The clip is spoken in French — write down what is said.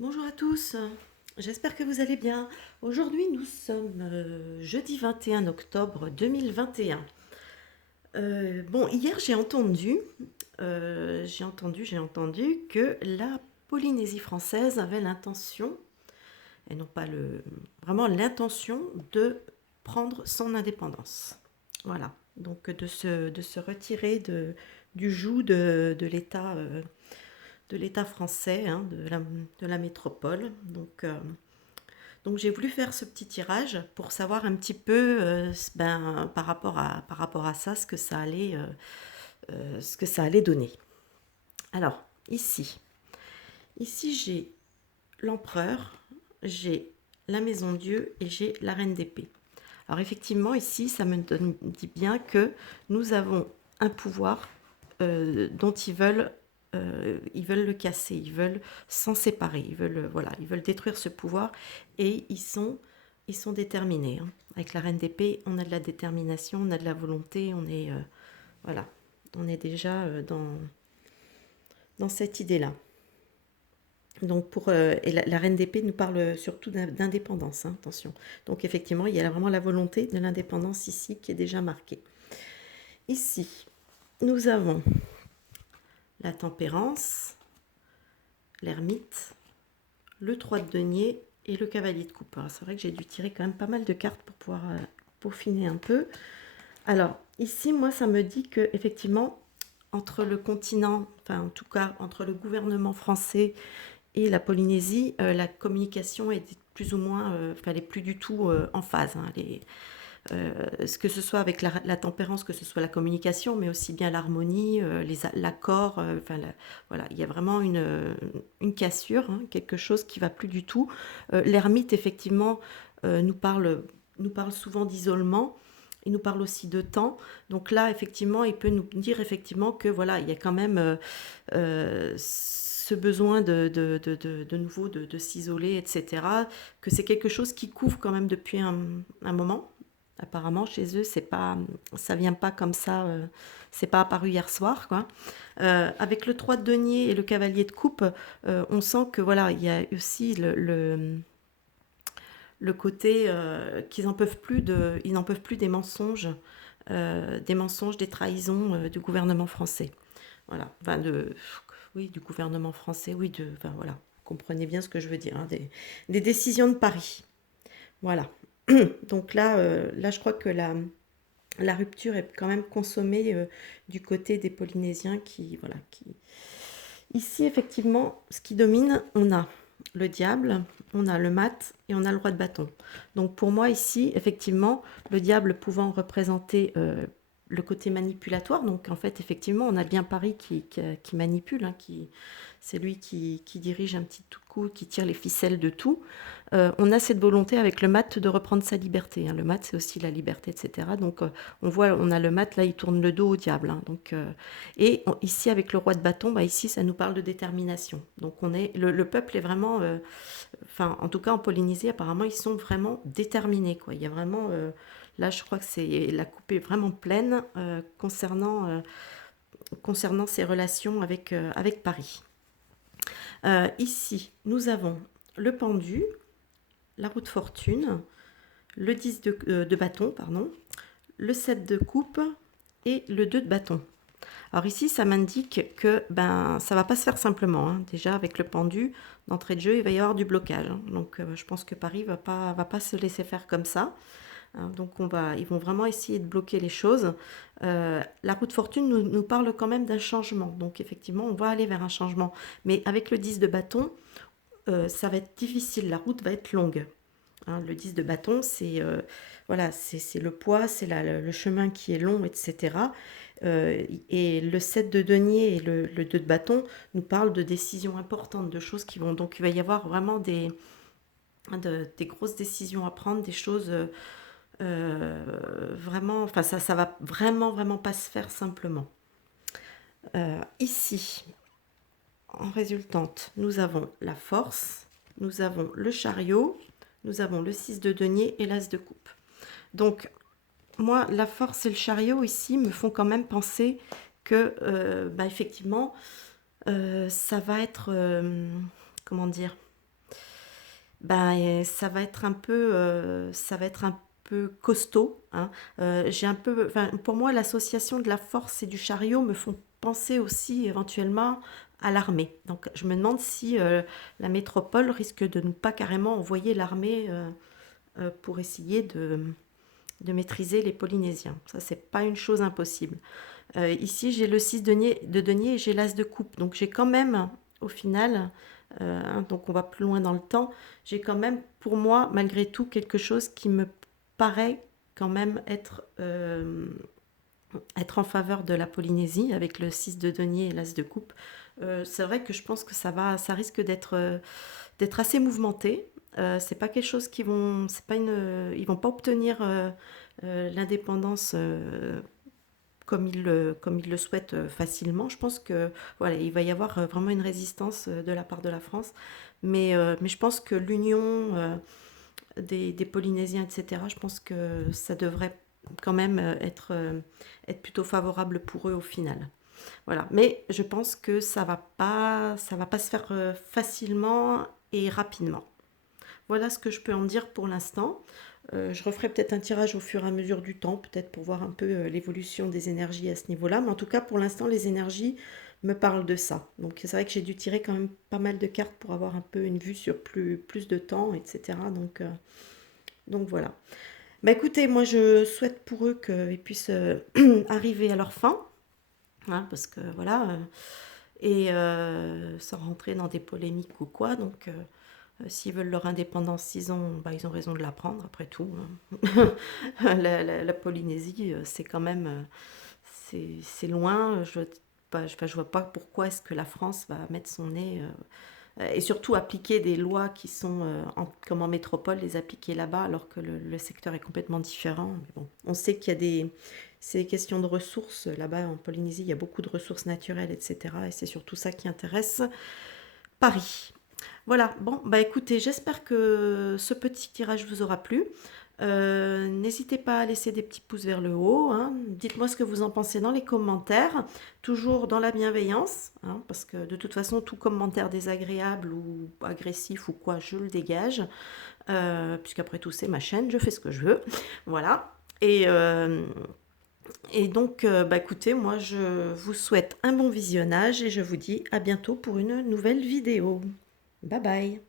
Bonjour à tous, j'espère que vous allez bien. Aujourd'hui, nous sommes jeudi 21 octobre 2021. Bon, hier, j'ai entendu que la Polynésie française avait l'intention, et non pas vraiment l'intention de prendre son indépendance. Voilà, donc de se retirer du joug de l'État français, hein, de la métropole. Donc j'ai voulu faire ce petit tirage pour savoir un petit peu par rapport à ça ce que ça allait donner. Alors ici j'ai l'empereur, j'ai la maison Dieu et j'ai la reine d'épée. Alors effectivement ici ça me dit bien que nous avons un pouvoir dont ils veulent le casser, ils veulent s'en séparer, ils veulent détruire ce pouvoir et ils sont déterminés, hein. Avec la reine d'épée, on a de la détermination, on a de la volonté, voilà, on est déjà dans cette idée-là. Donc et la reine d'épée nous parle surtout d'indépendance, hein, attention. Donc effectivement, il y a vraiment la volonté de l'indépendance ici qui est déjà marquée. Ici, nous avons la tempérance, l'ermite, le 3 de denier et le cavalier de coupe. Alors, c'est vrai que j'ai dû tirer quand même pas mal de cartes pour pouvoir peaufiner un peu. Alors, ici, moi, ça me dit que effectivement, entre le continent, enfin, en tout cas, entre le gouvernement français et la Polynésie, la communication est plus ou moins, enfin, elle est plus du tout en phase, hein. Ce que ce soit avec la tempérance, que ce soit la communication, mais aussi bien l'harmonie, l'accord, voilà, il y a vraiment une cassure, hein, quelque chose qui va plus du tout. L'ermite, effectivement, nous parle souvent d'isolement. Il nous parle aussi de temps. Donc là, effectivement, il peut nous dire effectivement que voilà, il y a quand même ce besoin de nouveau de s'isoler, etc. Que c'est quelque chose qui couvre quand même depuis un moment. Apparemment, chez eux, ça vient pas comme ça, c'est pas apparu hier soir, quoi. Avec le 3 de denier et le cavalier de coupe, on sent que voilà, il y a aussi le côté ils n'en peuvent plus des mensonges, des trahisons du gouvernement français. Voilà, enfin oui, du gouvernement français, oui, enfin voilà, comprenez bien ce que je veux dire, hein, des décisions de Paris. Voilà. Donc là, je crois que la rupture est quand même consommée du côté des Polynésiens qui... Ici, effectivement, ce qui domine, on a le diable, on a le mat et on a le roi de bâton. Donc pour moi, ici, effectivement, le diable pouvant représenter le côté manipulatoire. Donc en fait, effectivement, on a bien Paris qui manipule, hein, c'est lui qui dirige un petit tout coup, qui tire les ficelles de tout. On a cette volonté avec le mat de reprendre sa liberté, hein. Le mat, c'est aussi la liberté, etc. Donc on a le mat, là, il tourne le dos au diable, hein. Donc, ici, avec le roi de bâton, bah, ici, ça nous parle de détermination. Donc le peuple est vraiment, enfin, en tout cas en Polynésie, apparemment, ils sont vraiment déterminés, quoi. Il y a vraiment, là, je crois que la coupe est vraiment pleine concernant ses relations avec Paris. Ici, nous avons le pendu, la roue de fortune, le 10 de bâton, pardon, le 7 de coupe et le 2 de bâton. Alors ici, ça m'indique que ça va pas se faire simplement, hein. Déjà, avec le pendu, d'entrée de jeu, il va y avoir du blocage, hein. Donc je pense que Paris va pas se laisser faire comme ça, hein. Donc ils vont vraiment essayer de bloquer les choses. La roue de fortune nous parle quand même d'un changement. Donc effectivement, on va aller vers un changement. Mais avec le 10 de bâton, ça va être difficile. La route va être longue, hein. Le 10 de bâton, voilà, c'est le poids, c'est le chemin qui est long, etc. Et le 7 de denier et le 2 de bâton nous parlent de décisions importantes, de choses qui vont... Donc il va y avoir vraiment des grosses décisions à prendre, des choses vraiment... Enfin, ça va vraiment, vraiment pas se faire simplement. Ici, en résultante, nous avons la force, nous avons le chariot, nous avons le 6 de denier et l'as de coupe. Donc, moi, la force et le chariot ici me font quand même penser que, effectivement, ça va être, comment dire, Ben, ça va être un peu costaud, hein. J'ai un peu enfin, pour moi, l'association de la force et du chariot me font penser aussi éventuellement à l'armée. Donc je me demande si, la métropole risque de ne pas carrément envoyer l'armée, pour essayer de maîtriser les Polynésiens. Ça, c'est pas une chose impossible. Ici, j'ai le 6 de denier et j'ai l'as de coupe. Donc j'ai quand même, au final, hein, donc on va plus loin dans le temps, j'ai quand même, pour moi, malgré tout, quelque chose qui me paraît quand même être en faveur de la Polynésie avec le 6 de denier et l'as de coupe. C'est vrai que je pense que ça risque d'être assez mouvementé. C'est pas quelque chose c'est pas ils vont pas obtenir l'indépendance comme ils le souhaitent facilement. Je pense que voilà, il va y avoir vraiment une résistance de la part de la France. Mais je pense que l'union des Polynésiens, etc., je pense que ça devrait quand même être plutôt favorable pour eux au final. Voilà. Mais je pense que ça va pas se faire facilement et rapidement. Voilà ce que je peux en dire pour l'instant. Je referai peut-être un tirage au fur et à mesure du temps, peut-être pour voir un peu l'évolution des énergies à ce niveau-là. Mais en tout cas, pour l'instant, les énergies me parlent de ça. Donc c'est vrai que j'ai dû tirer quand même pas mal de cartes pour avoir un peu une vue sur plus de temps, etc. Donc voilà. Bah écoutez, moi je souhaite pour eux qu'ils puissent arriver à leur fin, hein, parce que voilà, sans rentrer dans des polémiques ou quoi. Donc s'ils veulent leur indépendance, ils ont raison de la prendre, après tout, hein. La Polynésie, c'est quand même c'est loin. Enfin, je vois pas pourquoi est-ce que la France va mettre son nez et surtout appliquer des lois qui sont comme en métropole, les appliquer là-bas alors que le secteur est complètement différent. Mais bon, on sait qu'il y a c'est des questions de ressources. Là-bas, en Polynésie, il y a beaucoup de ressources naturelles, etc. Et c'est surtout ça qui intéresse Paris. Voilà, bon, bah écoutez, j'espère que ce petit tirage vous aura plu. N'hésitez pas à laisser des petits pouces vers le haut, hein. Dites-moi ce que vous en pensez dans les commentaires, toujours dans la bienveillance, hein, parce que de toute façon, tout commentaire désagréable ou agressif ou quoi, je le dégage, puisqu'après tout, c'est ma chaîne, je fais ce que je veux. Voilà. Et donc, bah écoutez, moi, je vous souhaite un bon visionnage et je vous dis à bientôt pour une nouvelle vidéo. Bye bye.